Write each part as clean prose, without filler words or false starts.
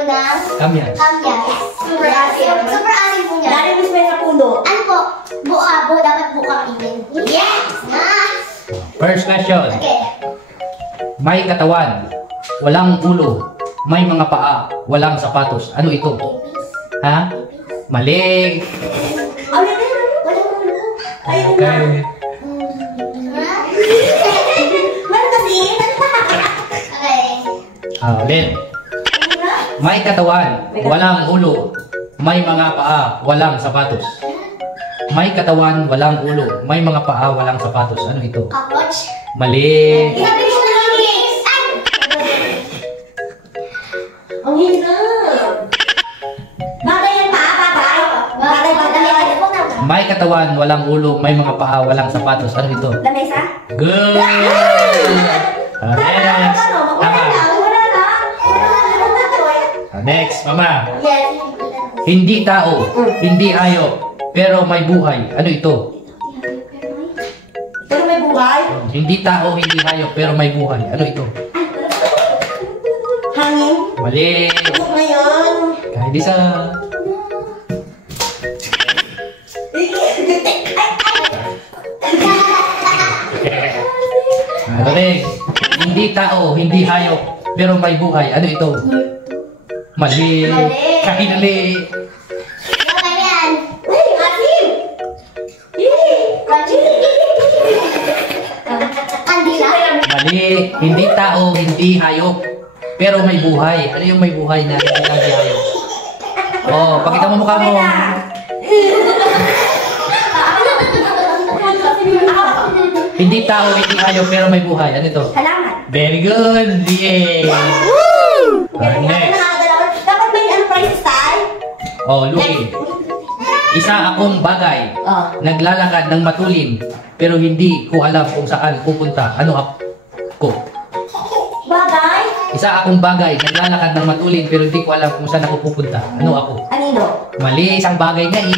po ng Kamyas. Super asim. Super asim po niya. Dali mo sa puno. Ano po? Buo dapat bukang ingin. Yes! First question. Okay. May katawan, walang ulo, may mga paa, walang sapatos. Ano ito? Ha? Mali. Walang ulo. Ayun na. Okay. Meron kasi. Okay. Ulit. May katawan, walang ulo, may mga paa, walang sapatos. May katawan, walang ulo, may mga paa, walang sapatos. Ano ito? Cockroach. Mali. Sabi ko na lang yes. Ay! Ang hirap. Bagay yan pa, bagay. Bagay. May katawan, walang ulo, may mga paa, walang sapatos. Ano ito? Lamesa? Good! Next. Tama. Next, mama. Yes. Hindi tao, hindi hayop, pero may buhay. Ano ito? Pero may buhay. Hindi tao, hindi hayop, pero may buhay. Ano ito? Hangin. Mali. Ngayon. Kahit isa. Correct. Hindi tao, hindi hayop, pero may buhay. Ano ito? Mali. Kahit mali. Ano yan? Ay, asim. Kandila? Mali. Hindi tao, hindi hayop, pero may buhay. Ano yung may buhay na hindi tao, hindi hayop? Oh, pakita mo mukha mo. Hindi tao, hindi hayop, pero may buhay. Ano ito? Halaman. Very good. Yeah. Next. Dapat may price style. Oh, Luki. Isa akong bagay. Oh. Naglalakad ng matulin, pero hindi ko alam kung saan pupunta. Ano ako? Bagay. Isa akong bagay. Naglalakad ng matulin, pero hindi ko alam kung saan ako pupunta. Ano ako? Anino? Mali, isang bagay nga eh.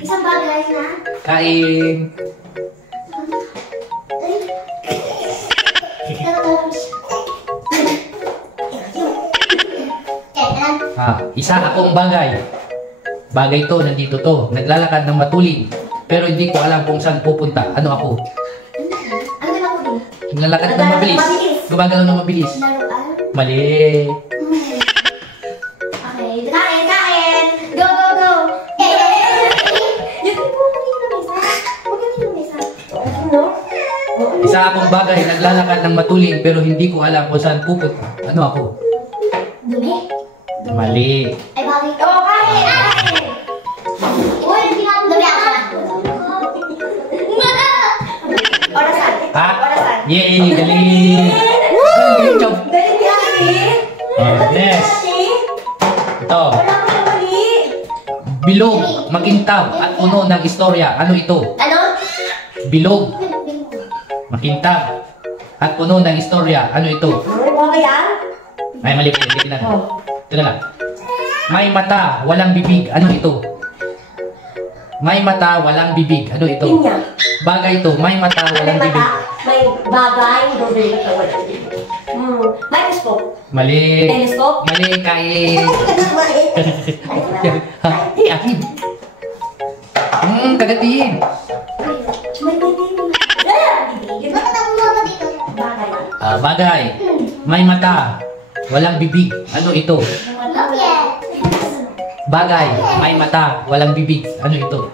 Isang bagay na? Kain. Isa akong bagay. Bagay to, nandito to. Naglalakad ng matulin, pero hindi ko alam kung saan pupunta. Ano ako? Ano na ako din? Naglalakad ng mabilis. Gumagalaw ng mabilis. Laruan? Mali. Okay. Kain! Go, go, go! Yung po, kanina mesa. Huwag kanina mesa. Ano? Isa akong bagay. Naglalakad ng matulin, pero hindi ko alam kung saan pupunta. Ano ako? Dumi? Mali. Ay, bakit? Oo, kain! Uy, dumi ako. Orasan. Ha? Orasan. Yay! Galing! Galing, job. Galing yan eh. Next. Ito. Wala ko na mali. Bilog, makintab, at puno ng istorya. Ano ito? Ano? Bilog, makintab, at puno ng istorya. Ano ito? May bagay yan? Ay, mali po. Ulitin natin. Ito na lang. May mata, walang bibig. Ano ito? May mata, walang bibig. Ano ito? Pinya. Bagay ito. May mata, May walang bibig. mata. May bagay. May katawan. Microscope. Mali. Telescope. Mali, kain. Mali. Akin. Kagatin. Bakit ako mama dito? Bagay. Bagay. May mata, walang bibig. Ano ito? Lopie! Bagay. May mata, walang bibig. Ano ito?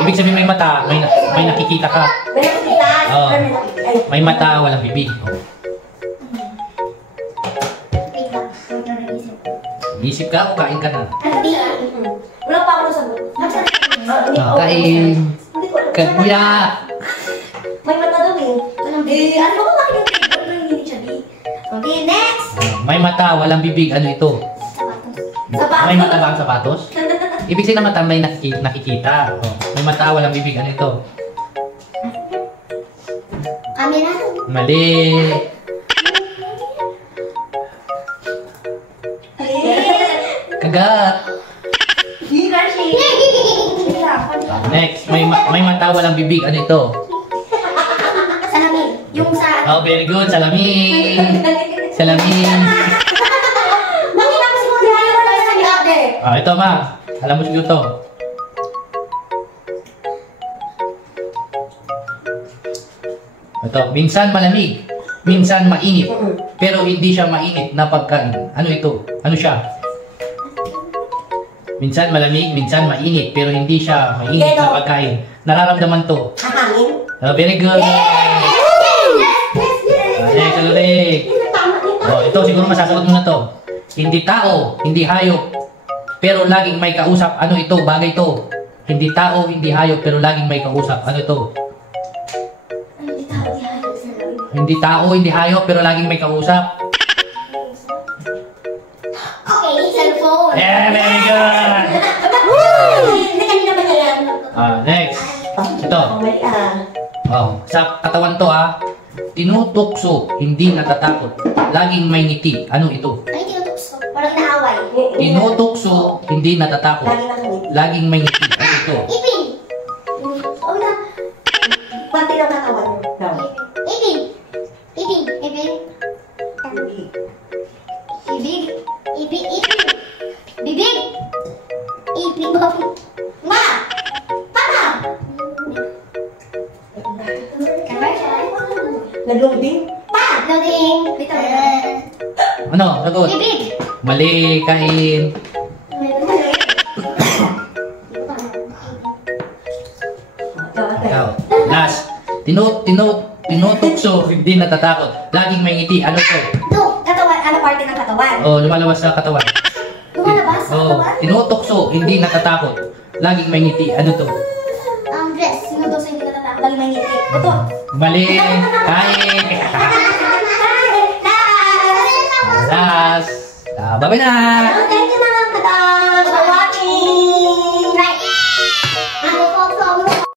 Ibig sabihin may mata, may nakikita ka. May nakikita. Oo. May mata, walang bibig. Wait lang. Huwag na nag-isip. Isip ka o kain ka na? Hindi. Wala pa ako nasagot. Kain. Kagya. May mata daw eh. Ano ko bakit yung table na hindi siya di? Okay, next! May mata, walang bibig. Ano ito? Sapatos. May mata ba ang sapatos? Ibig sabihin na mata may nakikita. May mata, walang bibig. Ano ito? Camera? Mali. Kagat. Next, may mata, walang bibig. Ano ito? Salamin. Yung sa... Oh, very good. Salamin. Salamin. Bakit Ito ma, alam mo siguro to. Ito, minsan malamig, minsan mainit, pero hindi siya mainit na pagkain. Ano ito? Ano siya? Minsan malamig, minsan mainit, pero hindi siya mainit na pagkain. Nararamdaman to. Hangin. Very good. Next, ulit. Oh, ito siguro masasagot mo na to. Hindi tao, hindi hayop, pero laging may kausap. Ano ito? Bagay ito. Hindi tao, hindi hayop, pero laging may kausap. Ano ito? Hindi tao, hindi hayop, pero laging may kausap. Okay, cellphone. Yeah, very good. Hindi, kanina ba niya yan? Next. Ito. Mali Oh, sa katawan to tinutukso, hindi natatakot. Laging may ngiti. Ano ito? Ano yung tinutukso? Parang naaway. Tinutukso, hindi natatakot. Lagi nakangiti. Laging may ngiti. Ano ito? Ipin. Oh, na. Pati ng katawan mo. Ipin. Ipin. Ipin. Ibig. Ibig. Ipin. Bibig. Ipin. Ma! Papa! Nag-loading? Pa! Loading. Bito. Ano? Sagot. Bibig. Mali, kain. Ikaw. Last. Tinutukso, hindi natatakot. Laging may ngiti. Ano to? Ito. Katawan. Ano parte ng katawan? Oh, lumalabas sa katawan. Lumalabas sa Oh, katawan? tinutukso, hindi natatakot. Laging may ngiti. Ano to? Dress. Sinutukso hindi natatakot. Lagi may ngiti. Ito. Mali, kain. Last. Bye-bye na. Thank you, mga kadam.